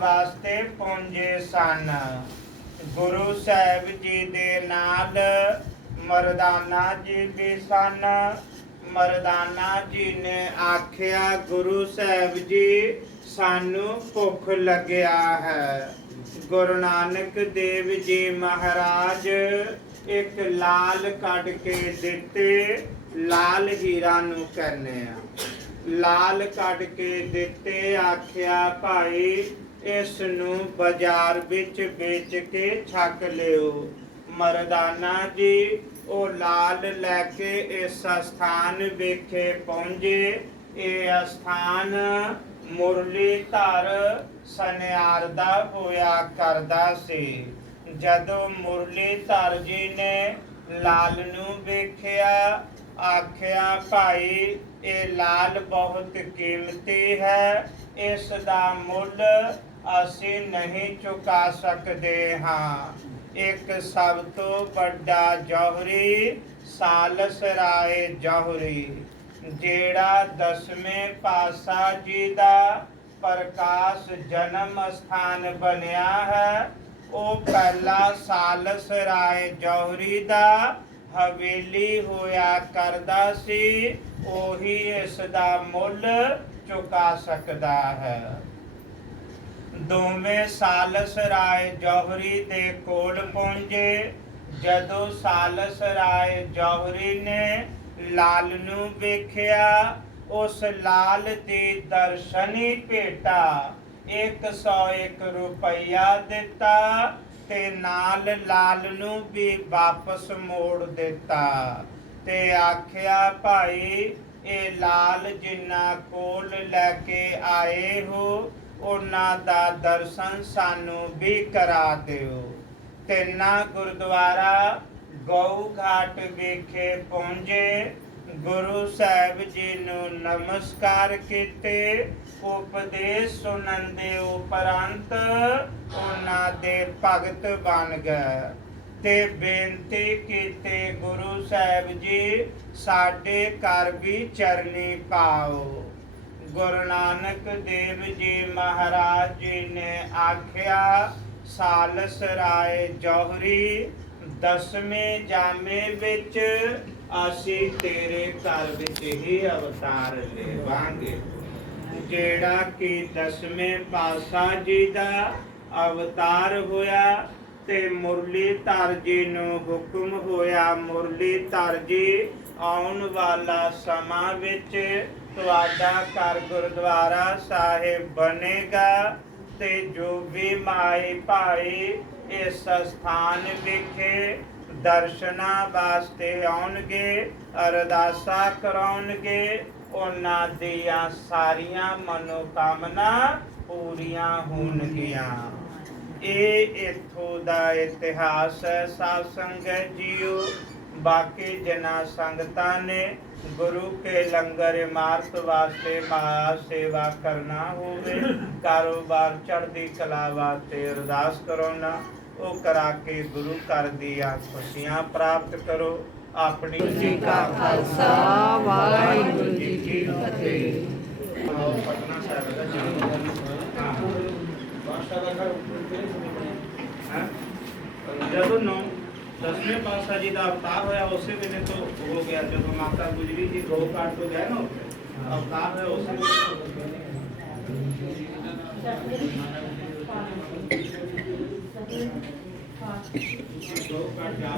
ਵਾਸਤੇ ਪਹੁੰਚੇ ਸਨ। ਗੁਰੂ ਸਾਹਿਬ ਜੀ ਦੇ ਨਾਲ ਮਰਦਾਨਾ ਜੀ ਵੀ ਸਨ। ਮਰਦਾਨਾ ਜੀ ਨੇ ਆਖਿਆ, ਗੁਰੂ ਸਾਹਿਬ ਜੀ, ਸਾਨੂੰ ਭੁੱਖ ਲੱਗਿਆ ਹੈ। ਗੁਰੂ ਨਾਨਕ ਦੇਵ ਜੀ ਮਹਾਰਾਜ ਇੱਕ ਲਾਲ ਕੱਢ ਕੇ ਦਿੱਤੇ, ਲਾਲ ਹੀਰਾ ਨੂੰ ਕਹਿੰਦੇ ਆ। ਲਾਲ ਕੱਢ ਕੇ ਦਿੱਤੇ, ਆਖਿਆ, ਭਾਈ ਇਸ ਨੂੰ ਬਾਜ਼ਾਰ ਵਿੱਚ ਵੇਚ ਕੇ ਛੱਕ ਲਿਓ। ਮਰਦਾਨਾ ਜੀ, ਉਹ ਲਾਲ ਲੈ ਕੇ ਇਸ ਸਥਾਨ ਵੇਖੇ ਪਹੁੰਚੇ। ਇਹ ਅਸਥਾਨ ਮੁਰਲੀ ਧਰ ਸਨਿਆਰ ਦਾ ਹੋਇਆ ਕਰਦਾ ਸੀ। ਜਦੋਂ ਮੁਰਲੀ ਧਰ ਜੀ ਨੇ ਲਾਲ ਨੂੰ ਵੇਖਿਆ, ਆਖਿਆ, ਭਾਈ, ਇਹ ਲਾਲ ਬਹੁਤ ਕੀਮਤੀ ਹੈ। ਇਸ ਦਾ ਮੁੱਲ ਅਸੀਂ ਨਹੀਂ ਚੁਕਾ ਸਕਦੇ ਹਾਂ। ਇੱਕ ਸਭ ਤੋਂ ਵੱਡਾ ਜੌਹਰੀ ਸਾਲਸ ਰਾਏ ਜੌਹਰੀ, ਜਿਹੜਾ ਦਸਵੇਂ ਪਾਤਸ਼ਾਹ ਜੀ ਦਾ ਪ੍ਰਕਾਸ਼ ਜਨਮ ਸਥਾਨ ਬਣਿਆ ਹੈ, ਉਹ ਪਹਿਲਾ ਸਾਲਸ ਰਾਏ ਜੌਹਰੀ ਦਾ ਹਵੇਲੀ ਹੋਇਆ ਕਰਦਾ ਸੀ, ਉਹੀ ਇਸ ਦਾ ਮੁੱਲ ਚੁਕਾ ਸਕਦਾ ਹੈ। ਦੋਵੇਂ ਸਾਲਸ ਰਾਏ ਜੌਹਰੀ ਦੇ ਕੋਲ ਪਹੁੰਚੇ। ਜਦੋਂ ਸਾਲਸ ਰਾਏ ਜੌਹਰੀ ਨੇ ਲਾਲ ਨੂੰ ਵੇਖਿਆ, ਉਸ ਲਾਲ ਦੀ ਦਰਸ਼ਨੀ ਭੇਟਾ। 101 ਰੁਪਇਆ ਦਿੱਤਾ ਤੇ ਨਾਲ ਲਾਲ ਨੂੰ ਵੀ ਵਾਪਸ ਮੋੜ ਦਿੱਤਾ ਤੇ ਆਖਿਆ, ਭਾਈ, ਇਹ ਲਾਲ ਜਿੰਨਾ ਕੋਲ ਲੈ ਕੇ ਆਏ ਹੋ ਉਹਨਾਂ ਦਾ ਦਰਸ਼ਨ ਸਾਨੂੰ ਵੀ ਕਰਾ ਦਿਓ। ਤਿੰਨਾ ਗੁਰਦੁਆਰਾ ਗਊ ਘਾਟ ਵਿਖੇ ਪਹੁੰਚੇ। ਗੁਰੂ ਸਾਹਿਬ ਜੀ ਨੂੰ ਨਮਸਕਾਰ ਕੀਤੇ। ਉਪਦੇਸ਼ ਸੁਣਨ ਦੇ ਉਪਰੰਤ ਉਹਨਾਂ ਦੇ ਭਗਤ ਬਣ ਗਏ। ਤੇ ਬੇਨਤੀ ਕੀਤੇ, ਗੁਰੂ ਸਾਹਿਬ ਜੀ, ਸਾਡੇ ਘਰ ਵੀ ਚਰਨੀ ਪਾਓ। ਗੁਰੂ ਨਾਨਕ ਦੇਵ ਜੀ ਮਹਾਰਾਜ ਜੀ ਨੇ ਆਖਿਆ, ਸਾਲਸ ਰਾਏ ਜੌਹਰੀ, ਦਸਵੇਂ ਜਾਮੇ ਵਿੱਚ ਅਸੀਂ ਤੇਰੇ ਘਰ ਵਿੱਚ ਹੀ ਅਵਤਾਰ ਲੈਵਾਂਗੇ। ਜਿਹੜਾ ਕਿ ਦਸਵੇਂ ਪਾਤਸ਼ਾਹ ਜੀ ਦਾ ਅਵਤਾਰ ਹੋਇਆ ਤੇ ਮੁਰਲੀ ਧਰ ਜੀ ਨੂੰ ਹੁਕਮ ਹੋਇਆ, ਮੁਰਲੀ ਧਰ ਜੀ ਆਉਣ ਵਾਲਾ ਸਮਾਂ ਵਿੱਚ ਤੁਹਾਡਾ ਘਰ ਗੁਰਦੁਆਰਾ ਸਾਹਿਬ ਬਣੇਗਾ ਤੇ ਜੋ ਵੀ ਮਾਈ ਭਾਈ ਇਸ ਸਥਾਨ ਵਿਖੇ ਦਰਸ਼ਨਾਂ ਵਾਸਤੇ ਆਉਣਗੇ, ਅਰਦਾਸਾ ਕਰਾਉਣਗੇ, ਉਹਨਾਂ ਦੀਆਂ ਸਾਰੀਆਂ ਮਨੋਕਾਮਨਾ ਪੂਰੀਆਂ ਹੋਣਗੀਆਂ। ਇਹ ਇਥੋਂ ਦਾ ਇਤਿਹਾਸ ਹੈ, ਸਾਧ ਸੰਗਤ ਜੀਓ। ਬਾਕੀ ਜਨਾ ਸੰਗਤਾਂ ਨੇ ਗੁਰੂ ਕੇ ਲੰਗਰ ਇਮਾਰਤ ਵਾਸਤੇ ਮਹਾ ਸੇਵਾ ਕਰਨਾ ਹੋਵੇ। ਕਾਰੋਬਾਰ ਚੜ੍ਹਦੀ ਕਲਾ ਵਾਸਤੇ ਅਰਦਾਸ ਕਰਾਉਣਾ ਉਹ ਕਰਾ ਕੇ ਗੁਰੂ ਘਰ ਦੀਆਂ ਖੁਸ਼ੀਆਂ ਪ੍ਰਾਪਤ ਕਰੋ। ਆਪਣੀ ਜੀ ਕਾ ਖਾਲਸਾ ਵਾਹਿਗੁਰੂ ਜੀ ਕੀ ਫਤਿਹ। ਪਟਨਾ ਸਾਹਿਬ ਦਾ ਜਨਮ ਬਾਦਸ਼ਾਹ ਦਾ ਘਰ ਹੈ ਜਦੋਂ ਨੌ ਦਸਵੇਂ ਪਾਤਸ਼ਾਹ ਜੀ ਦਾ ਅਵਤਾਰ ਹੋਇਆ, ਉਸੇ ਵੇਲੇ ਤੋਂ ਹੋ ਗਿਆ ਜਦੋਂ ਮਾਤਾ ਗੁਜਰੀ ਜੀ ਗੋ ਕਾਟ ਤੋਂ ਗਏ ਨਾ ਅਵਤਾਰ ਹੋਇਆ ਉਸੇ ਵੇਲੇ ਤੋਂ। ਹੋ ਜਾ